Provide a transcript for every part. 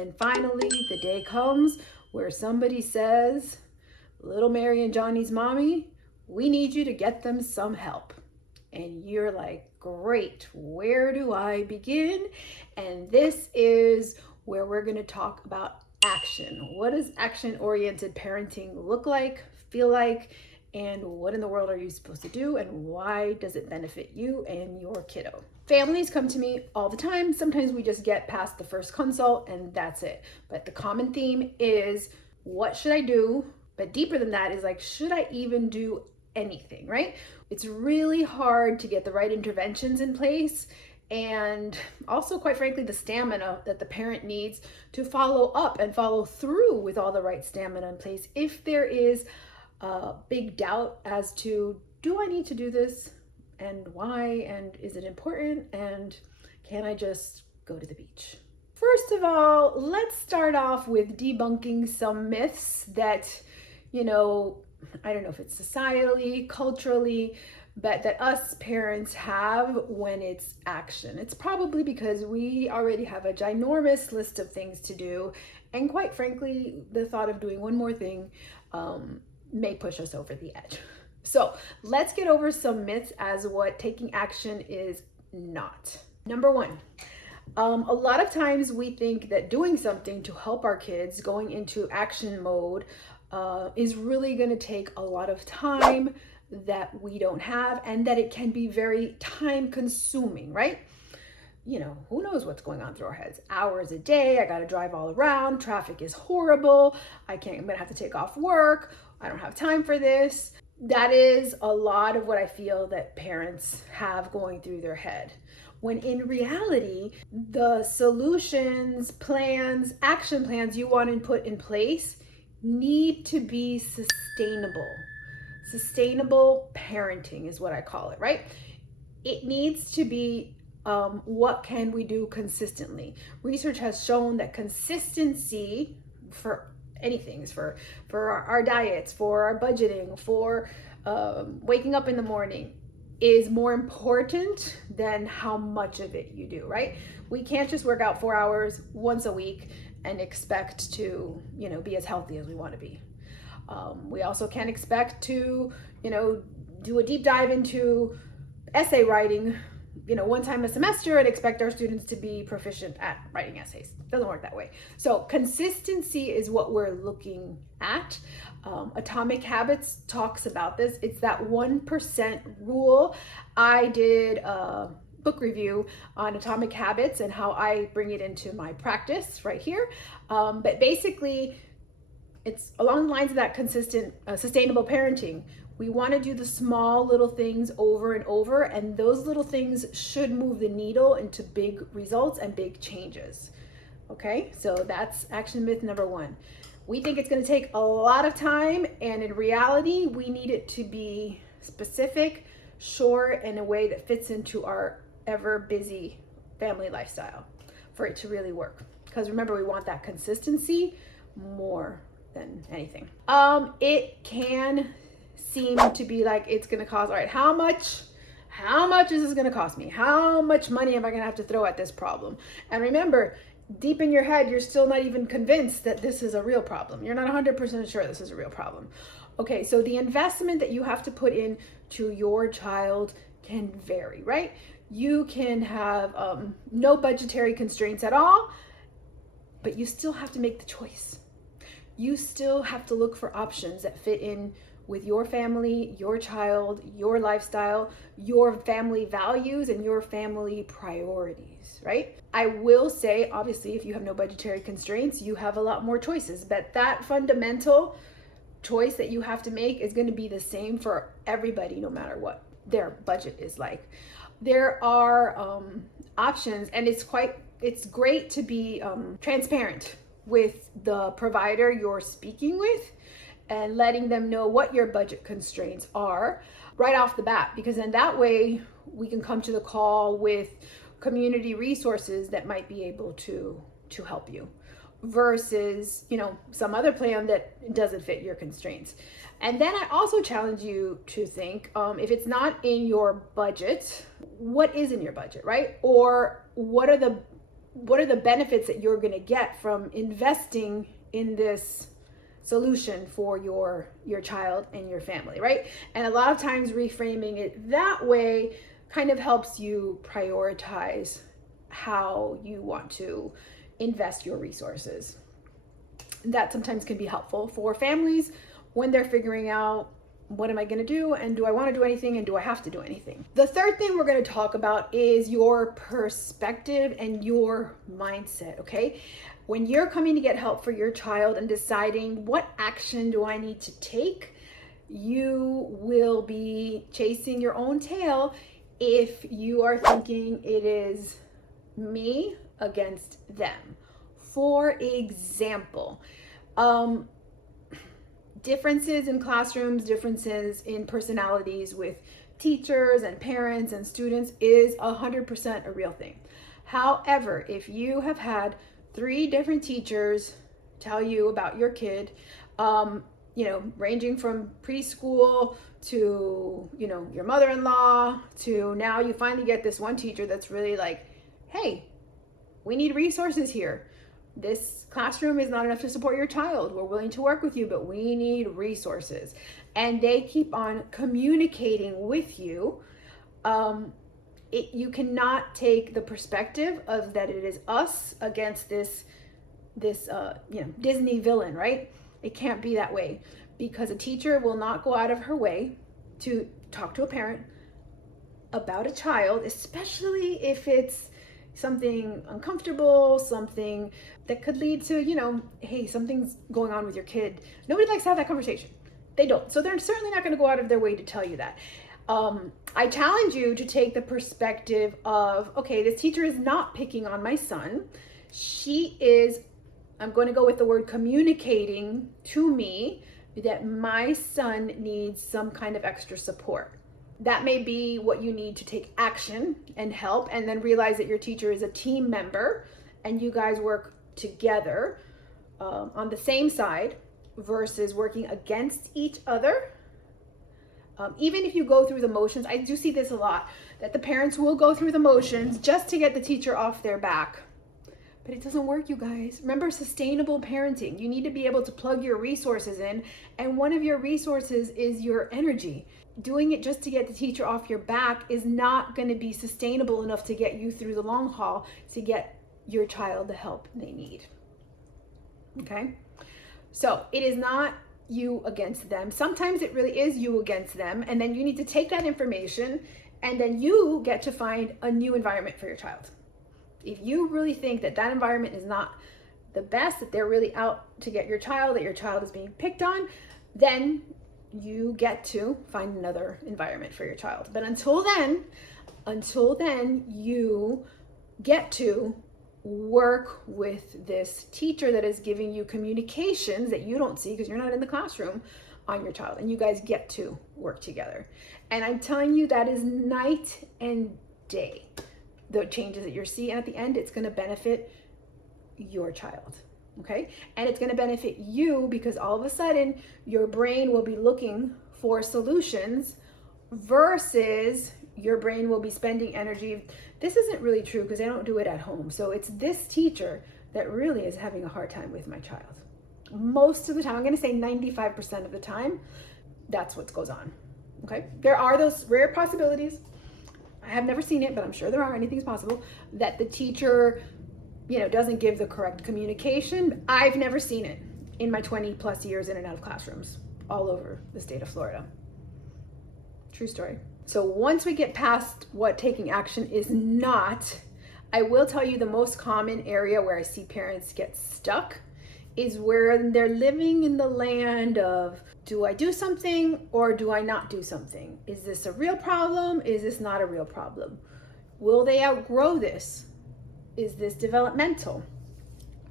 And finally, the day comes where somebody says, little Mary and Johnny's mommy, we need you to get them some help. And you're like, great, where do I begin? And this is where we're going to talk about action. What does action-oriented parenting look like, feel like, and what in the world are you supposed to do, and why does it benefit you and your kiddo? Families come to me all the time. Sometimes we just get past the first consult and that's it. But the common theme is, what should I do? But deeper than that is like, should I even do anything, right? It's really hard to get the right interventions in place, and also, quite frankly, the stamina that the parent needs to follow up and follow through with all the right stamina in place if there is a big doubt as to, do I need to do this, and why, and is it important, and can I just go to the beach? First of all, let's start off with debunking some myths that, I don't know if it's societally, culturally, but that us parents have when it's action. It's probably because we already have a ginormous list of things to do. And quite frankly, the thought of doing one more thing may push us over the edge. So let's get over some myths as what taking action is not. Number one, a lot of times we think that doing something to help our kids going into action mode is really going to take a lot of time that we don't have, and that it can be very time consuming, right? Who knows what's going on through our heads? Hours a day, I got to drive all around, traffic is horrible, I'm going to have to take off work, I don't have time for this. That is a lot of what I feel that parents have going through their head. When in reality, the solutions, plans, action plans you want to put in place need to be sustainable. Sustainable parenting is what I call it, right? It needs to be what can we do consistently? Research has shown that consistency for anything, for our diets, for our budgeting, for waking up in the morning, is more important than how much of it you do, right? We can't just work out 4 hours once a week and expect to, be as healthy as we want to be. We also can't expect to, do a deep dive into essay writing, one time a semester and expect our students to be proficient at writing essays. It doesn't work that way. So consistency is what we're looking at. Atomic Habits talks about this. It's that 1% rule. I did a book review on Atomic Habits and how I bring it into my practice right here. But basically, it's along the lines of that consistent, sustainable parenting. We want to do the small little things over and over, and those little things should move the needle into big results and big changes. Okay, so that's action myth number one. We think it's going to take a lot of time, and in reality, we need it to be specific, short, in a way that fits into our ever busy family lifestyle for it to really work. Because remember, we want that consistency more than anything. It can seem to be like it's going to cost, all right, how much is this going to cost me? How much money am I going to have to throw at this problem? And remember, deep in your head, you're still not even convinced that this is a real problem. You're not 100% sure this is a real problem. Okay, so the investment that you have to put in to your child can vary, right? You can have no budgetary constraints at all, but you still have to make the choice. You still have to look for options that fit in with your family, your child, your lifestyle, your family values, and your family priorities, right? I will say, obviously, if you have no budgetary constraints, you have a lot more choices, but that fundamental choice that you have to make is going to be the same for everybody, no matter what their budget is like. There are options, and it's great to be transparent with the provider you're speaking with and letting them know what your budget constraints are right off the bat, because then that way we can come to the call with community resources that might be able to help you versus, some other plan that doesn't fit your constraints. And then I also challenge you to think, if it's not in your budget, what is in your budget, right? Or what are the what are the benefits that you're going to get from investing in this solution for your child and your family, right? And a lot of times reframing it that way kind of helps you prioritize how you want to invest your resources. That sometimes can be helpful for families when they're figuring out, what am I going to do, and do I want to do anything, and do I have to do anything? The third thing we're going to talk about is your perspective and your mindset, okay? When you're coming to get help for your child and deciding what action do I need to take, you will be chasing your own tail if you are thinking it is me against them. For example, differences in classrooms, differences in personalities with teachers and parents and students is 100% a real thing. However, if you have had 3 different teachers tell you about your kid, ranging from preschool to, your mother-in-law, to now you finally get this one teacher that's really like, hey, we need resources here. This classroom is not enough to support your child. We're willing to work with you, but we need resources. And they keep on communicating with you. You cannot take the perspective of that it is us against this Disney villain, right? It can't be that way, because a teacher will not go out of her way to talk to a parent about a child, especially if it's something uncomfortable, something that could lead to, hey, something's going on with your kid. Nobody likes to have that conversation. They don't. So they're certainly not going to go out of their way to tell you that. I challenge you to take the perspective of, okay, this teacher is not picking on my son. She is, I'm going to go with the word, communicating to me that my son needs some kind of extra support. That may be what you need to take action and help, and then realize that your teacher is a team member and you guys work together on the same side versus working against each other. Even if you go through the motions, I do see this a lot, that the parents will go through the motions just to get the teacher off their back. But it doesn't work, you guys. Remember, sustainable parenting. You need to be able to plug your resources in, and one of your resources is your energy. Doing it just to get the teacher off your back is not going to be sustainable enough to get you through the long haul to get your child the help they need. Okay? So it is not you against them. Sometimes it really is you against them, and then you need to take that information and then you get to find a new environment for your child. If you really think that that environment is not the best, that they're really out to get your child, that your child is being picked on, then you get to find another environment for your child. But until then, you get to work with this teacher that is giving you communications that you don't see because you're not in the classroom on your child, and you guys get to work together. And I'm telling you, that is night and day, the changes that you're seeing. And at the end, it's going to benefit your child. Okay? And it's going to benefit you because all of a sudden your brain will be looking for solutions versus your brain will be spending energy. This isn't really true because I don't do it at home. So it's this teacher that really is having a hard time with my child. Most of the time, I'm going to say 95% of the time, that's what goes on. Okay? There are those rare possibilities. I have never seen it, but I'm sure there are. Anything's possible that the teacher doesn't give the correct communication. I've never seen it in my 20 plus years in and out of classrooms all over the state of Florida. True story. So once we get past what taking action is not, I will tell you the most common area where I see parents get stuck is where they're living in the land of, do I do something or do I not do something? Is this a real problem? Is this not a real problem? Will they outgrow this? Is this developmental?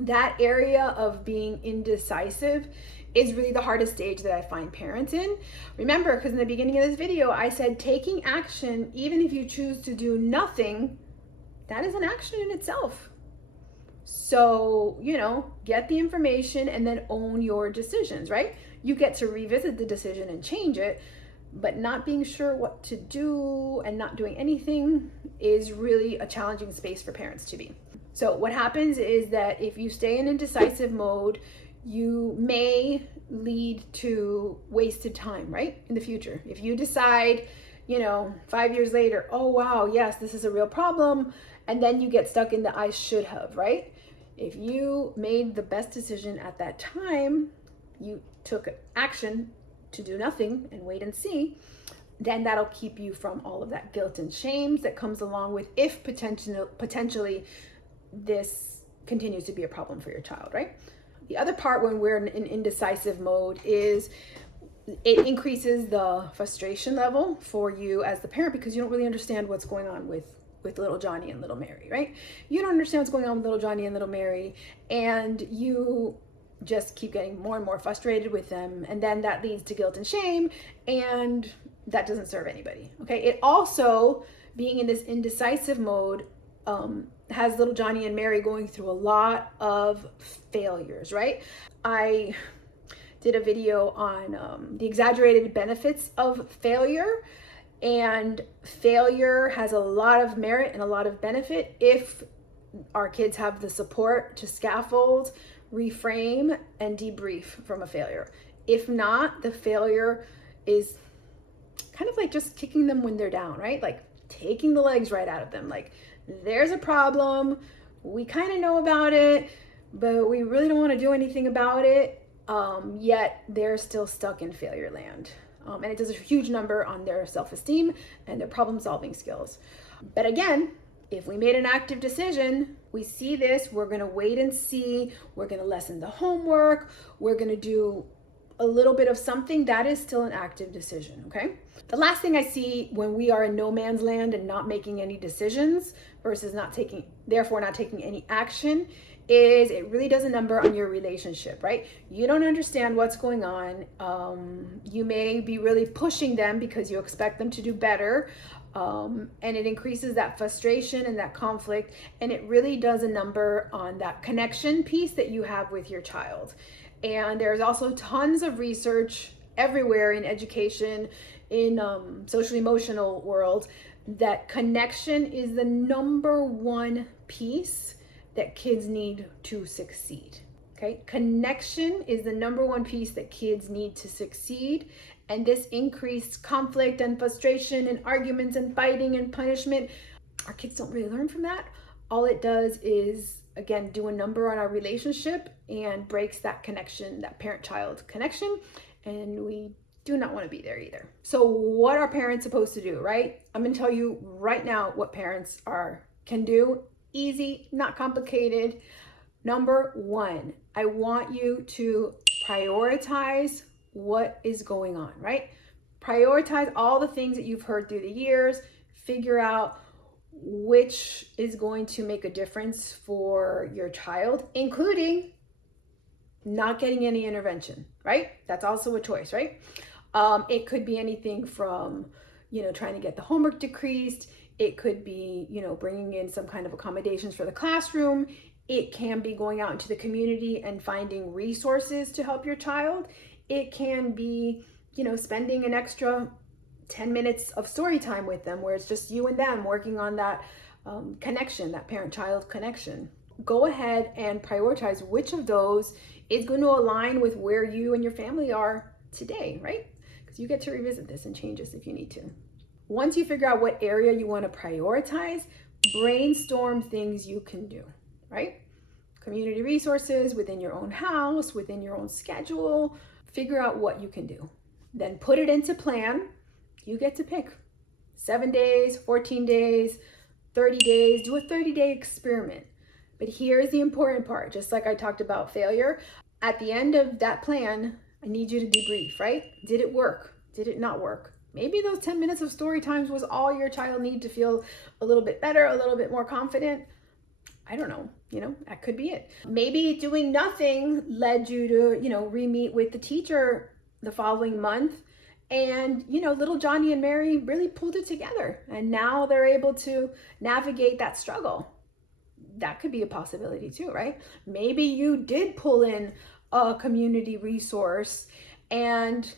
That area of being indecisive is really the hardest stage that I find parents in. Remember, because in the beginning of this video, I said taking action, even if you choose to do nothing, that is an action in itself. So, get the information and then own your decisions, right? You get to revisit the decision and change it, but not being sure what to do and not doing anything is really a challenging space for parents to be. So what happens is that if you stay in indecisive mode, you may lead to wasted time, right? In the future. If you decide, 5 years later, oh wow, yes, this is a real problem, and then you get stuck in the I should have, right? If you made the best decision at that time, you took action to do nothing and wait and see, then that'll keep you from all of that guilt and shame that comes along with if potentially this continues to be a problem for your child, right? The other part when we're in indecisive mode is it increases the frustration level for you as the parent because you don't really understand what's going on with little Johnny and little Mary, right? You don't understand what's going on with little Johnny and little Mary, and you just keep getting more and more frustrated with them, and then that leads to guilt and shame, and that doesn't serve anybody, okay? It also, being in this indecisive mode, has little Johnny and Mary going through a lot of failures, right? I did a video on the exaggerated benefits of failure, and failure has a lot of merit and a lot of benefit if our kids have the support to scaffold, reframe, and debrief from a failure. If not, the failure is kind of like just kicking them when they're down, right? Like taking the legs right out of them. Like, there's a problem, we kind of know about it, but we really don't want to do anything about it, yet they're still stuck in failure land. And it does a huge number on their self-esteem and their problem-solving skills. But again, if we made an active decision, we see this, we're going to wait and see, we're going to lessen the homework, we're going to do a little bit of something, that is still an active decision, okay? The last thing I see when we are in no man's land and not making any decisions versus therefore not taking any action, is it really does a number on your relationship, right? You don't understand what's going on. You may be really pushing them because you expect them to do better. And it increases that frustration and that conflict. And it really does a number on that connection piece that you have with your child. And there's also tons of research everywhere in education, in social emotional world, that connection is the number one piece that kids need to succeed. Okay, connection is the number one piece that kids need to succeed. And this increased conflict and frustration and arguments and fighting and punishment, our kids don't really learn from that. All it does is, again, do a number on our relationship and breaks that connection, that parent-child connection. And we do not want to be there either. So what are parents supposed to do, right? I'm going to tell you right now what parents can do. Easy, not complicated. Number one, I want you to prioritize what is going on, right? Prioritize all the things that you've heard through the years. Figure out which is going to make a difference for your child, including not getting any intervention, right? That's also a choice, right? It could be anything from, trying to get the homework decreased. It could be, bringing in some kind of accommodations for the classroom. It can be going out into the community and finding resources to help your child. It can be, spending an extra 10 minutes of story time with them where it's just you and them working on that connection, that parent-child connection. Go ahead and prioritize which of those is going to align with where you and your family are today, right? Because you get to revisit this and change this if you need to. Once you figure out what area you want to prioritize, brainstorm things you can do, right? Community resources within your own house, within your own schedule. Figure out what you can do. Then put it into plan. You get to pick 7 days, 14 days, 30 days. Do a 30-day experiment. But here's the important part. Just like I talked about failure, at the end of that plan, I need you to debrief, right? Did it work? Did it not work? Maybe those 10 minutes of story times was all your child needed to feel a little bit better, a little bit more confident. I don't know, that could be it. Maybe doing nothing led you to, re-meet with the teacher the following month. And, little Johnny and Mary really pulled it together. And now they're able to navigate that struggle. That could be a possibility too, right? Maybe you did pull in a community resource and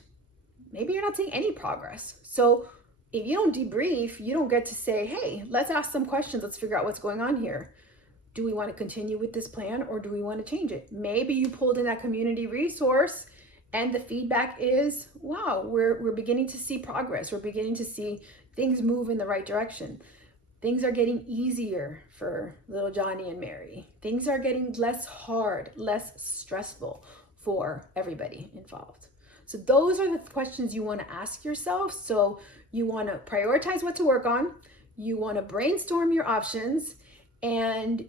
maybe you're not seeing any progress. So if you don't debrief, you don't get to say, hey, let's ask some questions. Let's figure out what's going on here. Do we want to continue with this plan or do we want to change it? Maybe you pulled in that community resource and the feedback is, wow, we're beginning to see progress. We're beginning to see things move in the right direction. Things are getting easier for little Johnny and Mary. Things are getting less hard, less stressful for everybody involved. So those are the questions you want to ask yourself. So you want to prioritize what to work on. You want to brainstorm your options and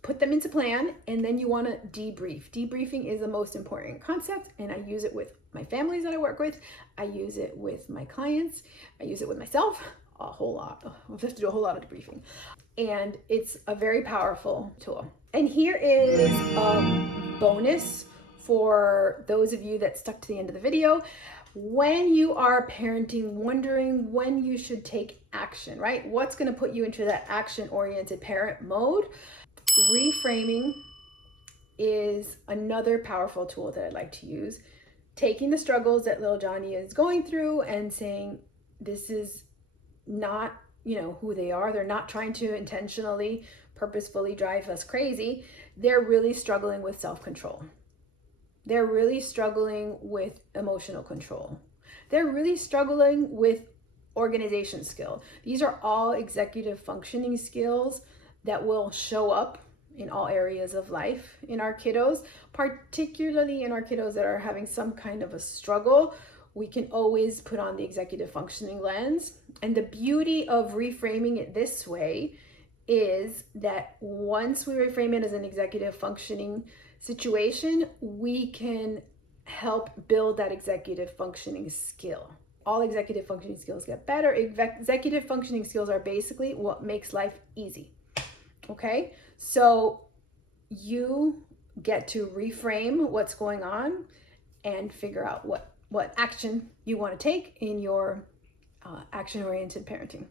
put them into plan, and then you want to debrief. Debriefing is the most important concept, and I use it with my families that I work with. I use it with my clients. I use it with myself a whole lot. I have to do a whole lot of debriefing, and it's a very powerful tool. And here is a bonus for those of you that stuck to the end of the video. When you are parenting, wondering when you should take action, right? What's going to put you into that action-oriented parent mode? Reframing is another powerful tool that I like to use. Taking the struggles that little Johnny is going through and saying, this is not, who they are. They're not trying to intentionally, purposefully drive us crazy. They're really struggling with self-control. They're really struggling with emotional control. They're really struggling with organization skill. These are all executive functioning skills that will show up in all areas of life in our kiddos, particularly in our kiddos that are having some kind of a struggle. We can always put on the executive functioning lens. And the beauty of reframing it this way is that once we reframe it as an executive functioning situation, we can help build that executive functioning skill. All executive functioning skills get better. Executive functioning skills are basically what makes life easy. Okay, so you get to reframe what's going on and figure out what action you want to take in your action-oriented parenting.